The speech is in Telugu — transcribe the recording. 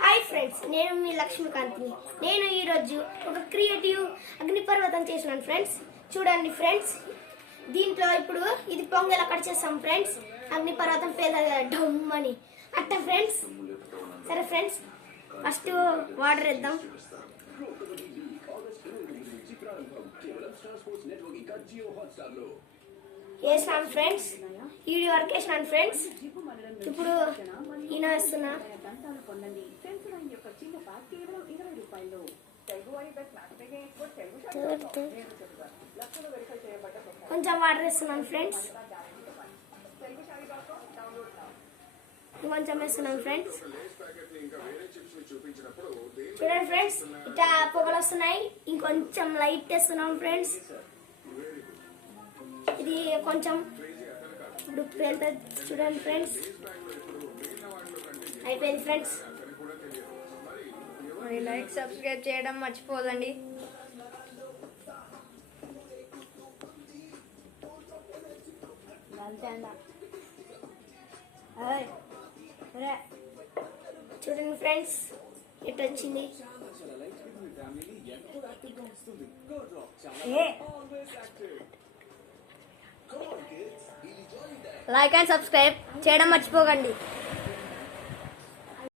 హాయ్ ఫ్రెండ్స్, నేను మీ లక్ష్మీకాంత్ని. నేను ఈరోజు ఒక క్రియేటివ్ అగ్నిపర్వతం చేసినాను ఫ్రెండ్స్. చూడండి ఫ్రెండ్స్, దీంట్లో ఇప్పుడు ఇది పొంగల్ అక్కడ చేస్తాం ఫ్రెండ్స్. అగ్నిపర్వతం పేద డమ్ అని అట్ట ఫ్రెండ్స్. సరే ఫ్రెండ్స్, ఫస్ట్ వాటర్ వేద్దాం. వేసినాను ఫ్రెండ్స్, ఈడి వరకు వేసినాను ఫ్రెండ్స్. ఇప్పుడు ఈయన వేస్తున్నా. కొంచెం వాటర్ వేస్తున్నాను ఫ్రెండ్స్, కొంచెం వేస్తున్నాను ఫ్రెండ్స్. చూడండి ఫ్రెండ్స్, ఇట్లా పొగలు వస్తున్నాయి. ఇంకొంచెం లైట్ వేస్తున్నాం ఫ్రెండ్స్. ఇది కొంచెం ఇప్పుడు వెళ్తుంది. చూడండి ఫ్రెండ్స్, అయిపోయింది ఫ్రెండ్స్. లైక్ సబ్స్క్రైబ్ చేయడం మర్చిపోదండి. చూడండి ఫ్రెండ్స్, ఎట్లా వచ్చింది. లైక్ అండ్ సబ్స్క్రైబ్ చేయడం మర్చిపోకండి.